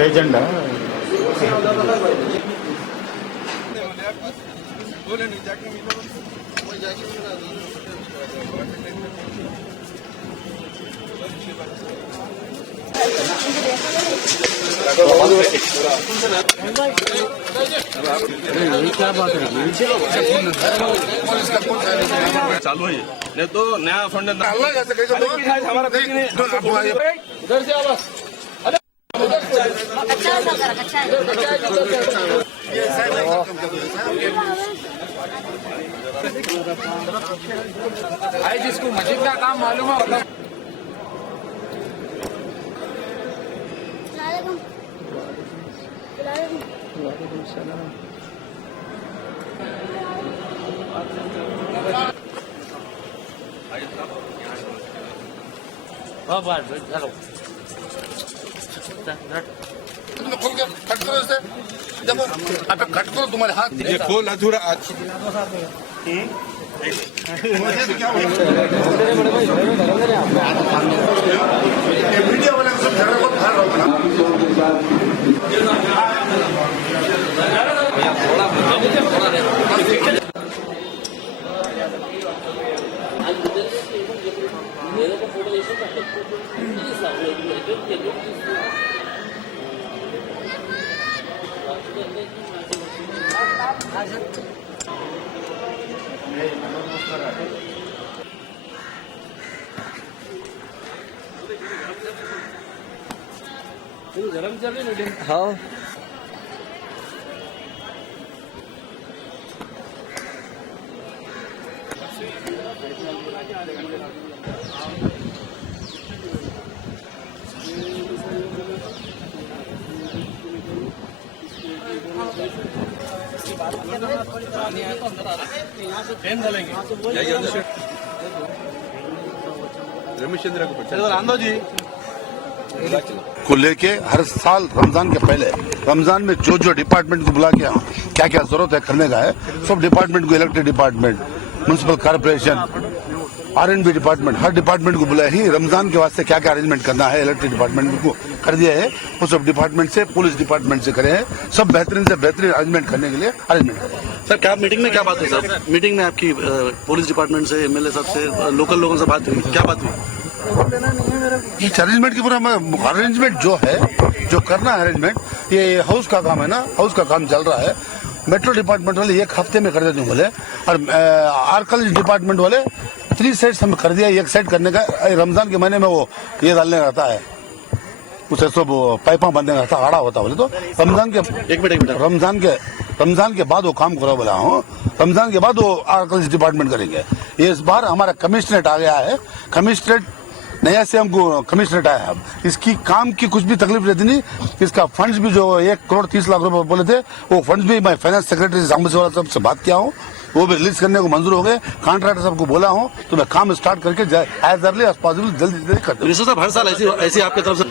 Agenda क्या बात है चालू है नहीं तो नया फंड हमारा उधर से आवाज भाई जिसको मस्जिद का काम मालूम है हेलो खोल के कट करो इसे, देखो आप कट करो, तुम्हारे हाथ ये खोल अधूरा आज मीडिया वाले सब झगड़ा को बाहर रहो ना। हाँ रमेश चंद्र को जी को लेके हर साल रमजान के पहले रमजान में जो जो डिपार्टमेंट को बुला के क्या क्या जरूरत है करने का है, सब डिपार्टमेंट को, elected department, municipal corporation, R&B department, हर डिपार्टमेंट को बुलाया ही रमजान के वास्ते क्या क्या अरेंजमेंट करना है इलेक्टेड डिपार्टमेंट को कर दिया है। वो सब डिपार्टमेंट से, पुलिस डिपार्टमेंट से करे हैं, सब बेहतरीन से बेहतरीन अरेंजमेंट करने के लिए अरेंजमेंट करें। सर क्या मीटिंग में क्या बात हुई सर? मीटिंग में आपकी पुलिस डिपार्टमेंट से, MLA साहब से, लोकल लोगों से बात हुई, क्या बात हुई? अरेंजमेंट की पूरा अरेंजमेंट जो है, जो करना है अरेंजमेंट, ये हाउस का काम है ना, हाउस का काम चल रहा है। मेट्रो डिपार्टमेंट वाले 1 हफ्ते में कर देते हैं बोले, और आर्कल डिपार्टमेंट वाले 3 सेट्स हम कर दिया। 1 सेट करने का रमजान के महीने में वो ये डालने रहता है, उसे सब पाइपा बांधने का आड़ा होता बोले, तो रमजान के एक मिनट रमजान के बाद वो काम करो बोला हूँ। रमजान के बाद वो आर्कल डिपार्टमेंट करेंगे। इस बार हमारा कमिश्नरेट आ गया है, कमिश्नरेट नया से हमको कमिश्नरेट आया है। इसकी काम की कुछ भी तकलीफ रहती नहीं। इसका फंड्स भी जो 1 करोड़ 30 लाख रुपए बोले थे, वो फंड्स भी मैं फाइनेंस सेक्रेटरी सामने साहब से बात किया हूँ, वो भी रिलीज करने को मंजूर हो गए। कॉन्ट्रैक्टर सबको बोला हूँ तो मैं काम स्टार्ट करके एज अर्ली एज पॉसिबल जल्दी कर दूँ। मिनिस्टर साहब हर साल ऐसी आपकी तरफ से